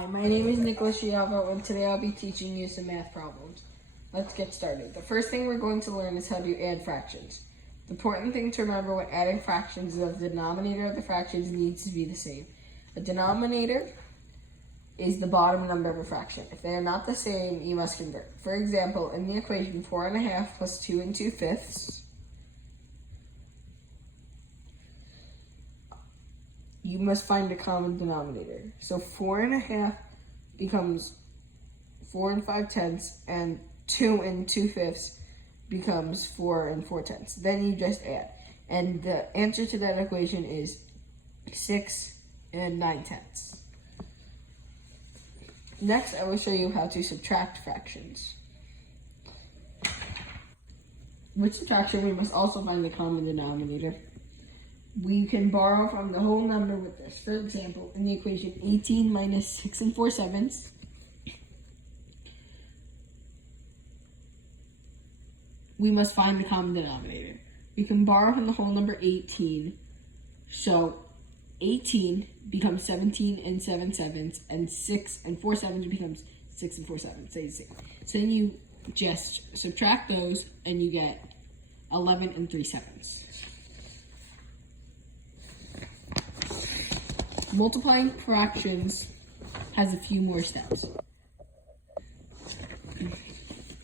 Hi, my name is Nicholas Gialvo, and today I'll be teaching you some math problems. Let's get started. The first thing we're going to learn is how to add fractions. The important thing to remember when adding fractions is that the denominator of the fractions needs to be the same. A denominator is the bottom number of a fraction. If they are not the same, you must convert. For example, in the equation 4½ plus 2 2/5, you must find a common denominator. So 4½ becomes 4 5/10, and 2 2/5 becomes 4 4/10. Then you just add. And the answer to that equation is 6 9/10. Next, I will show you how to subtract fractions. With subtraction, we must also find the common denominator. We can borrow from the whole number with this. For example, in the equation 18 minus 6 4/7, we must find the common denominator. We can borrow from the whole number 18. So 18 becomes 17 7/7, and 6 4/7 becomes 6 4/7. So then you just subtract those, and you get 11 3/7. Multiplying fractions has a few more steps.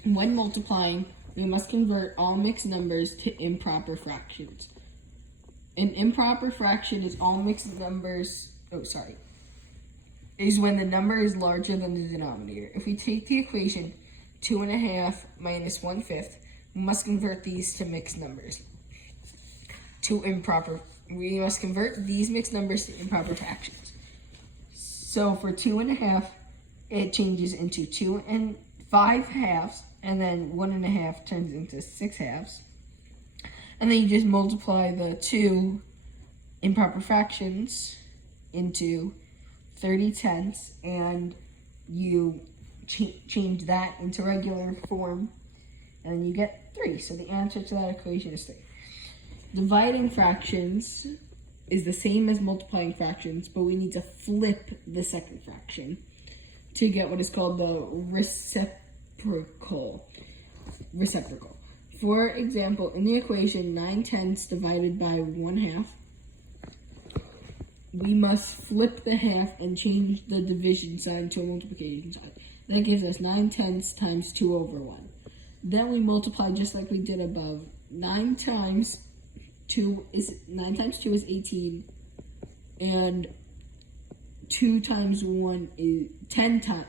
When multiplying, we must convert all mixed numbers to improper fractions. An improper fraction is all mixed numbers, is when the number is larger than the denominator. If we take the equation 2½ minus 1/5, we must convert these to mixed numbers. We must convert these mixed numbers to improper fractions. So for 2½, it changes into 2 5/2, and then 1½ turns into 6/2. And then you just multiply the two improper fractions into 30/10, and you change that into regular form, and then you get 3. So the answer to that equation is 3. Dividing fractions is the same as multiplying fractions, but we need to flip the second fraction to get what is called the reciprocal. For example, in the equation 9/10 divided by 1/2, we must flip the half and change the division sign to a multiplication sign. That gives us 9/10 times 2/1. Then we multiply just like we did above. 9 times 2 is 18, and 2 times 1 is 10 times,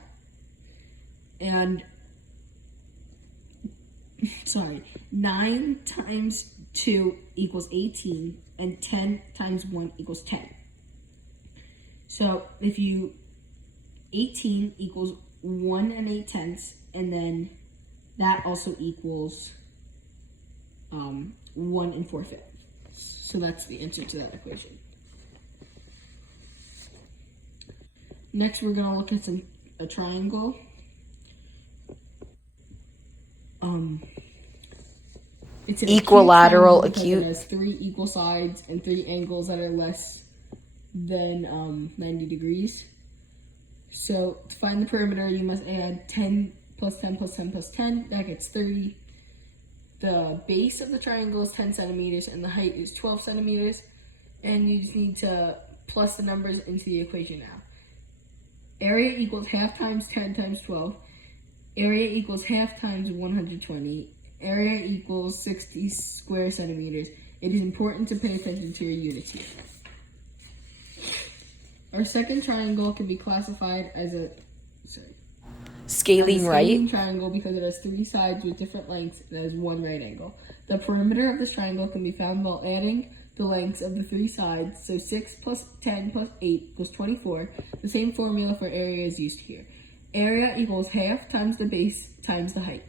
and 9 times 2 equals 18, and 10 times 1 equals 10. So 18 equals 1 8/10, and then that also equals 1 4/5. So that's the answer to that equation. Next, we're going to look at a triangle. It's an equilateral acute. It has 3 equal sides and 3 angles that are less than 90 degrees. So to find the perimeter, you must add 10 plus 10 plus 10 plus 10. That gets 30. The base of the triangle is 10 centimeters, and the height is 12 centimeters. And you just need to plus the numbers into the equation now. Area equals half times 10 times 12. Area equals half times 120. Area equals 60 square centimeters. It is important to pay attention to your units here. Our second triangle can be classified as a scaling right triangle because it has 3 sides with different lengths and has 1 right angle. The perimeter of this triangle can be found while adding the lengths of the 3 sides. So 6 plus 10 plus 8 equals 24. The same formula for area is used here. Area equals half times the base times the height.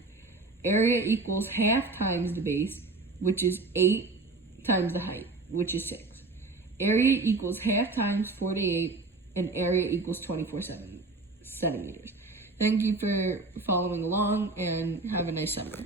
Area equals half times the base, which is 8 times the height, which is 6. Area equals half times 48, and area equals 24 centimeters. Thank you for following along, and have a nice summer.